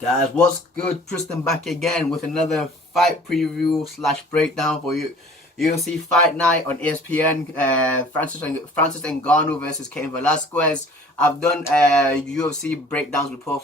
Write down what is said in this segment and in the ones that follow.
Guys, what's good? Tristan back again with another fight preview slash breakdown for you. UFC Fight Night on ESPN. Francis Ngannou versus Cain Velasquez. I've done UFC breakdowns before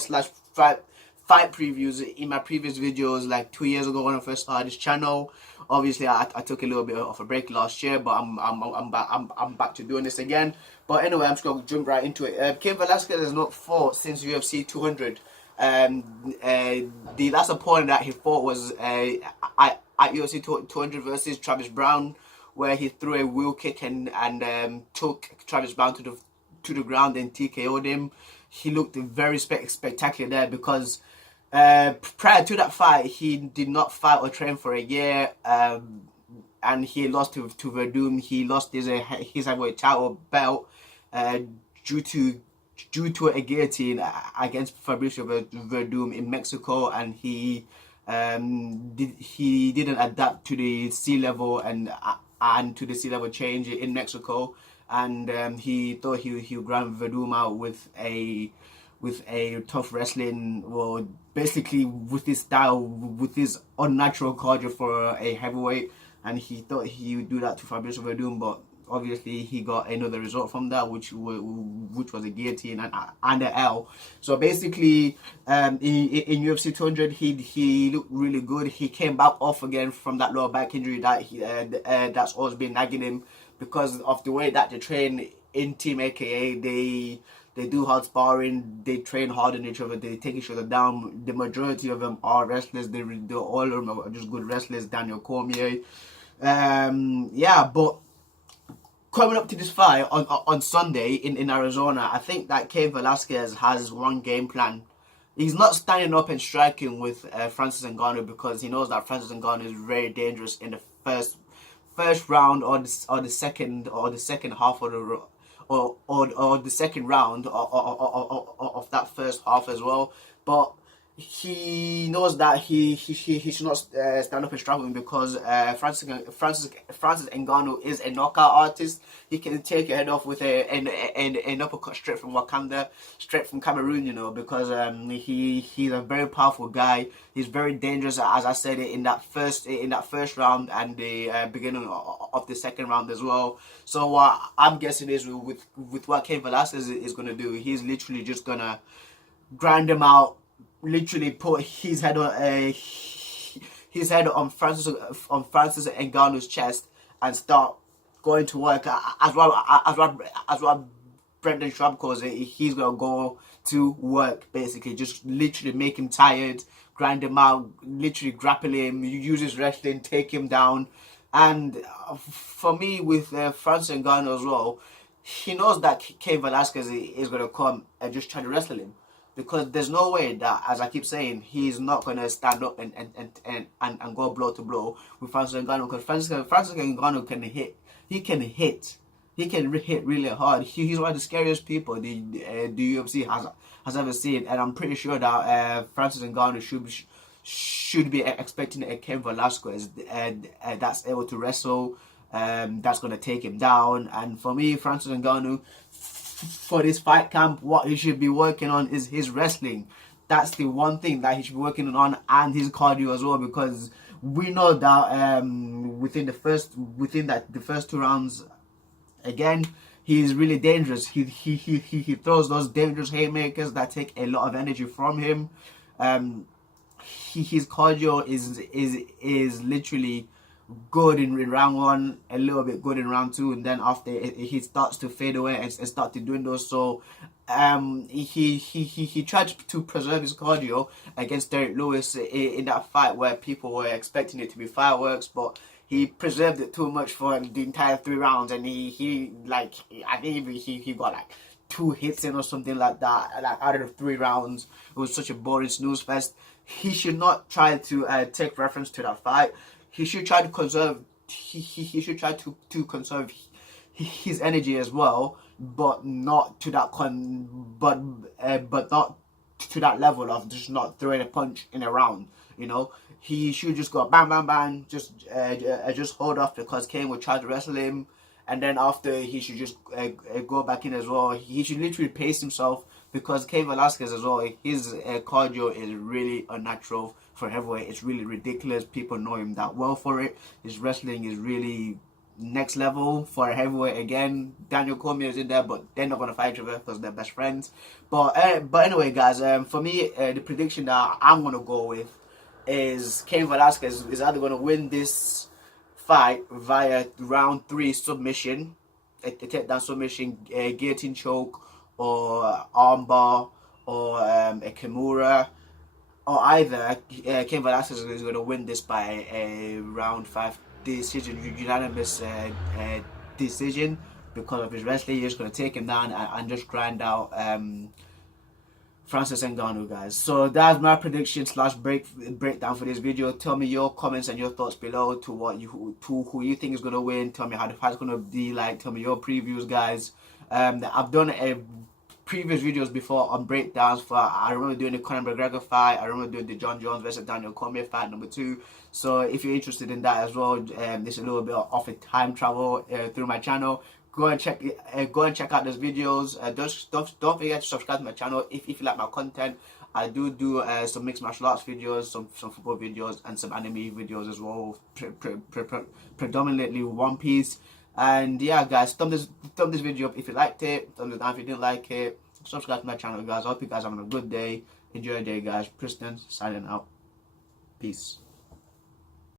slash fight previews in my previous videos, like 2 years ago when I first started this channel. Obviously, I took a little bit of a break last year, but I'm back to doing this again. But anyway, I'm just gonna jump right into it. Cain Velasquez has not fought since UFC 200. The last opponent that he fought was at UFC 200 versus Travis Brown, where he threw a wheel kick and took Travis Brown to the ground and TKO'd him. He looked very spectacular there because prior to that fight, he did not fight or train for a year, and he lost to Verdum. He lost his heavyweight title belt due to a guillotine against Fabricio Verdum in Mexico, and he didn't adapt to the sea level and to the sea level change in Mexico, and he thought he would grind Verdum out with a tough wrestling, well, basically with his style, with his unnatural cardio for a heavyweight, and he thought he would do that to Fabricio Verdum, but obviously he got another result from that, which was a guillotine and an L. So basically, in UFC 200, he looked really good. He came back off again from that lower back injury that that's always been nagging him because of the way that they train in Team AKA. They do hard sparring, they train hard on each other, they take each other down. The majority of them are wrestlers. All of them are just good wrestlers. Daniel Cormier, but coming up to this fight on Sunday in Arizona, I think that Cain Velasquez has one game plan. He's not standing up and striking with Francis Ngannou because he knows that Francis Ngannou is very dangerous in the first round or the second half of the second round of that first half as well. But he knows that he should not stand up and struggle because Francis Ngannou is a knockout artist. He can take your head off with an uppercut straight from Wakanda, straight from Cameroon, because he's a very powerful guy. He's very dangerous, as I said in that first round and the beginning of the second round as well. So what I'm guessing is with what Cain Velasquez is gonna do, he's literally just gonna grind him out. Literally put his head on Francis Ngannou's chest and start going to work. As what Brendan Schaub calls it, he's gonna go to work basically. Just literally make him tired, grind him out, literally grapple him, use his wrestling, take him down. And for me, with Francis Ngannou as well, he knows that Cain Velasquez is gonna come and just try to wrestle him. Because there's no way that, as I keep saying, he's not going to stand up and go blow to blow with Francis Ngannou. Because Francis Ngannou can hit. He can hit really hard. He's one of the scariest people the UFC has ever seen. And I'm pretty sure that Francis Ngannou should be expecting a Cain Velasquez that's able to wrestle, that's going to take him down. And for me, Francis Ngannou, for this fight camp, what he should be working on is his wrestling. That's the one thing that he should be working on, and his cardio as well, because we know that within the first 2 rounds, again, he is really dangerous. He throws those dangerous haymakers that take a lot of energy from him. His cardio is literally good in round 1, a little bit good in round 2, and then after he starts to fade away and start to dwindle. So he tried to preserve his cardio against Derek Lewis in that fight where people were expecting it to be fireworks, but he preserved it too much for the entire 3 rounds, and I think he got like 2 hits in or something like that, like out of the 3 rounds. It was such a boring snooze fest. He should not try to take reference to that fight. He should try to conserve. He should try to conserve his energy as well, but not to that but not to that level of just not throwing a punch in a round. He should just go bang bang bang, just hold off because Cain would try to wrestle him, and then after he should just go back in as well. He should literally pace himself because Cain Velasquez as well, his cardio is really unnatural for heavyweight. It's really ridiculous. People know him that well for it. His wrestling is really next level for a heavyweight. Again, Daniel Cormier is in there, but they're not gonna fight each other because they're best friends. But anyway, guys, for me, the prediction that I'm gonna go with is Cain Velasquez is either gonna win this fight via round 3 submission, a takedown submission, a guillotine choke, or armbar, or a Kimura, or either Cain Velasquez is going to win this by a round 5 decision, unanimous decision, because of his wrestling. He's just going to take him down and just grind out Francis Ngannou, guys. So that's my prediction slash breakdown for this video. Tell me your comments and your thoughts below to who you think is gonna win. Tell me how the fight's gonna be like. Tell me your previews, guys. I've done previous videos before on breakdowns for. I remember doing the Conor McGregor fight. I remember doing the John Jones versus Daniel Cormier fight number 2. So if you're interested in that as well, there's a little bit of a time travel through my channel. Go and check out those videos. Don't forget to subscribe to my channel if you like my content. I do some mixed martial arts videos, some football videos, and some anime videos as well. Predominantly One Piece. And yeah, guys, thumb this video up if you liked it. Thumb it down if you didn't like it. Subscribe to my channel, guys. I hope you guys are having a good day. Enjoy your day, guys. Kristen signing out. Peace.